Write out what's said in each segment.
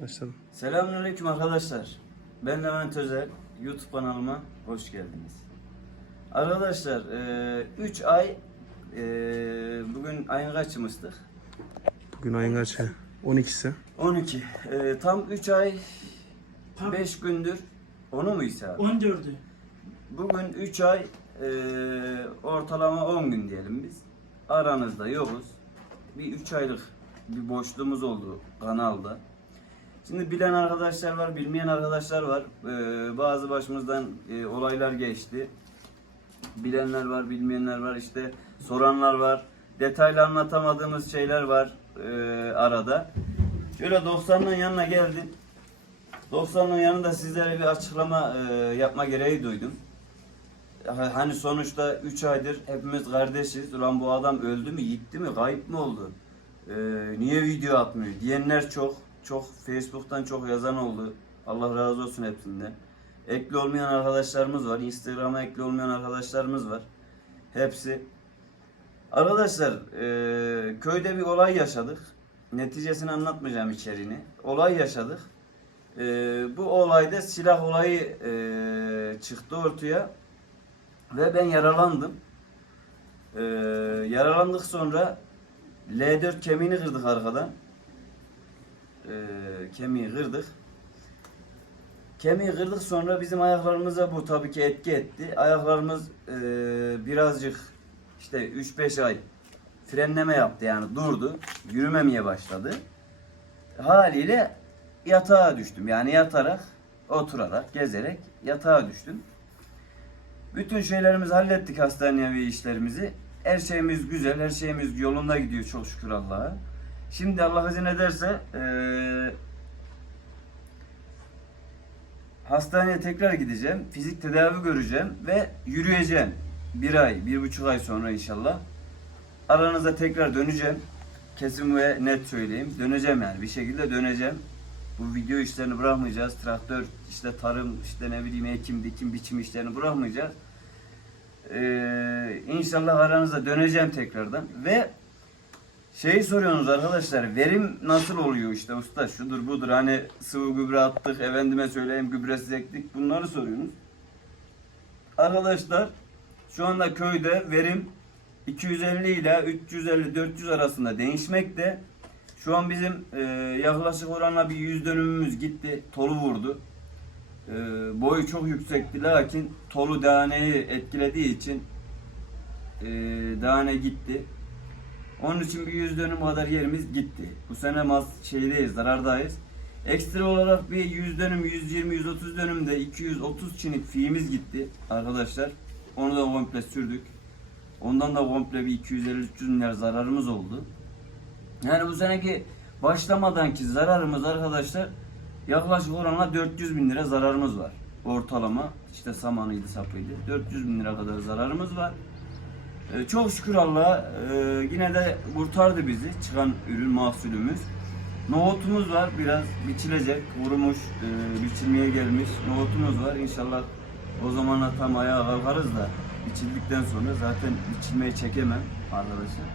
Başladım. Selamünaleyküm arkadaşlar. Ben Levent Özel. YouTube kanalıma hoş geldiniz. Arkadaşlar 3 ay e, bugün ayın kaçmıştık? Bugün ayın kaçı? 12'si. 12. E, tam 3 ay 5 gündür. Onu mu abi? 14'ü. Bugün 3 ay e, ortalama 10 gün diyelim biz. Aranızda yokuz. Bir 3 aylık bir boşluğumuz oldu kanalda. Şimdi bilen arkadaşlar var, bilmeyen arkadaşlar var. E, bazı başımızdan e, olaylar geçti. Bilenler var, bilmeyenler var. İşte soranlar var. Detaylı anlatamadığımız şeyler var e, arada. Şöyle 90'ın yanına geldim. 90'ın yanında sizlere bir açıklama e, yapma gereği duydum. Ha- Hani sonuçta 3 aydır hepimiz kardeşiz. Ulan bu adam öldü mü, gitti mi, kayıp mı oldu? E, niye video atmıyor diyenler çok. Çok Facebook'tan çok yazan oldu. Allah razı olsun hepsinden. Ekli olmayan arkadaşlarımız var. Instagram'a ekli olmayan arkadaşlarımız var. Hepsi. Arkadaşlar e, köyde bir olay yaşadık. Neticesini anlatmayacağım içeriğini. Olay yaşadık. E, bu olayda silah olayı e, çıktı ortaya. Ve ben yaralandım. E, yaralandık sonra L4 kemiğini kırdık arkadan. E, kemiği kırdık. Kemiği kırdık sonra bizim ayaklarımıza bu tabii ki etki etti. Ayaklarımız e, birazcık işte 3-5 ay frenleme yaptı yani durdu. Yürümemeye başladı. Haliyle yatağa düştüm. Yani yatarak, oturarak, gezerek yatağa düştüm. Bütün şeylerimizi hallettik hastanevi işlerimizi. Her şeyimiz güzel, her şeyimiz yolunda gidiyor çok şükür Allah'a. Şimdi Allah izin ederse eee Hastaneye tekrar gideceğim. Fizik tedavi göreceğim ve yürüyeceğim. Bir ay, bir buçuk ay sonra inşallah. Aranıza tekrar döneceğim. Kesin ve net söyleyeyim. Döneceğim yani. Bir şekilde döneceğim. Bu video işlerini bırakmayacağız. Traktör, işte tarım, işte ne bileyim ekim, dikim, biçim işlerini bırakmayacağız. Ee, inşallah aranıza döneceğim tekrardan. Ve Şeyi soruyorsunuz arkadaşlar, verim nasıl oluyor işte usta şudur budur hani sıvı gübre attık, efendime söyleyeyim gübresiz ektik bunları soruyorsunuz. Arkadaşlar şu anda köyde verim 250 ile 350-400 arasında değişmekte. Şu an bizim e, yaklaşık oranla bir 100 dönümümüz gitti, tolu vurdu. E, boyu çok yüksekti lakin tolu daneyi etkilediği için e, dane gitti. Onun için bir 100 dönüm kadar yerimiz gitti. Bu sene mas şeydeyiz, zarardayız. Ekstra olarak bir 100 dönüm, 120, 130 dönümde 230 çinik fiğimiz gitti arkadaşlar. Onu da komple sürdük. Ondan da komple bir 250-300 milyar zararımız oldu. Yani bu seneki başlamadanki zararımız arkadaşlar yaklaşık oranla 400 bin lira zararımız var. Ortalama işte samanıydı sapıydı. 400 bin lira kadar zararımız var. Ee, çok şükür Allah'a e, yine de kurtardı bizi çıkan ürün mahsulümüz. Nohutumuz var biraz biçilecek, vurmuş, e, biçilmeye gelmiş nohutumuz var. İnşallah o zamana tam ayağa kalkarız da biçildikten sonra zaten biçilmeyi çekemem arkadaşlar.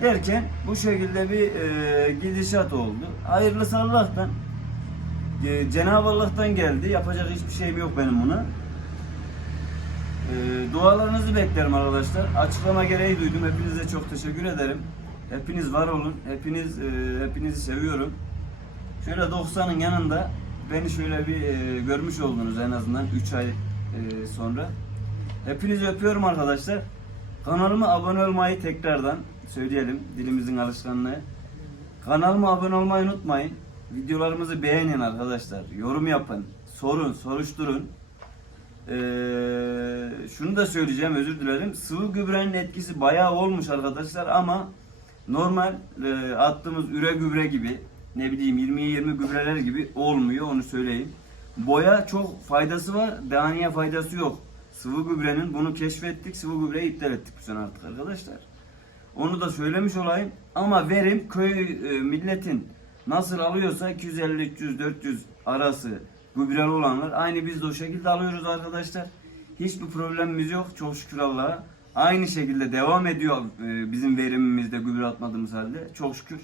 Derken bu şekilde bir e, gidişat oldu. Hayırlısı Allah'tan. E, Cenab-ı Allah'tan geldi. Yapacak hiçbir şeyim yok benim buna. Ee, dualarınızı beklerim arkadaşlar. Açıklama gereği duydum. Hepinize çok teşekkür ederim. Hepiniz var olun. Hepiniz e, hepinizi seviyorum. Şöyle 90'ın yanında beni şöyle bir e, görmüş oldunuz en azından 3 ay e, sonra. Hepinizi öpüyorum arkadaşlar. Kanalıma abone olmayı tekrardan söyleyelim. Dilimizin alışkanlığı. Kanalıma abone olmayı unutmayın. Videolarımızı beğenin arkadaşlar. Yorum yapın. Sorun, soruşturun. Ee, şunu da söyleyeceğim özür dilerim. Sıvı gübrenin etkisi bayağı olmuş arkadaşlar ama normal e, attığımız üre gübre gibi ne bileyim 20'ye 20 gübreler gibi olmuyor onu söyleyeyim. Boya çok faydası var, daneye faydası yok. Sıvı gübrenin bunu keşfettik, sıvı gübreyi iptal ettik bu sene artık arkadaşlar. Onu da söylemiş olayım ama verim köy e, milletin nasıl alıyorsa 250 300 400 arası gübreli olanlar aynı biz de o şekilde alıyoruz arkadaşlar. Hiçbir problemimiz yok çok şükür Allah'a. Aynı şekilde devam ediyor e, bizim verimimizde gübre atmadığımız halde çok şükür.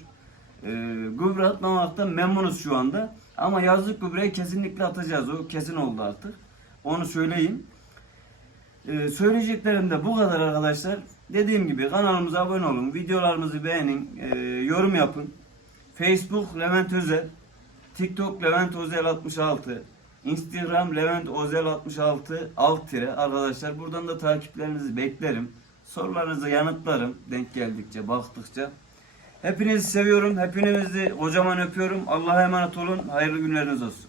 E, gübre atmamaktan memnunuz şu anda. Ama yazlık gübreyi kesinlikle atacağız. O kesin oldu artık. Onu söyleyeyim. Ee, söyleyeceklerim de bu kadar arkadaşlar. Dediğim gibi kanalımıza abone olun, videolarımızı beğenin, e, yorum yapın. Facebook Levent Özel, TikTok Levent Özel 66, Instagram Levent Özel 66 alt tire arkadaşlar. Buradan da takiplerinizi beklerim. Sorularınızı yanıtlarım denk geldikçe, baktıkça. Hepinizi seviyorum. Hepinizi kocaman öpüyorum. Allah'a emanet olun. Hayırlı günleriniz olsun.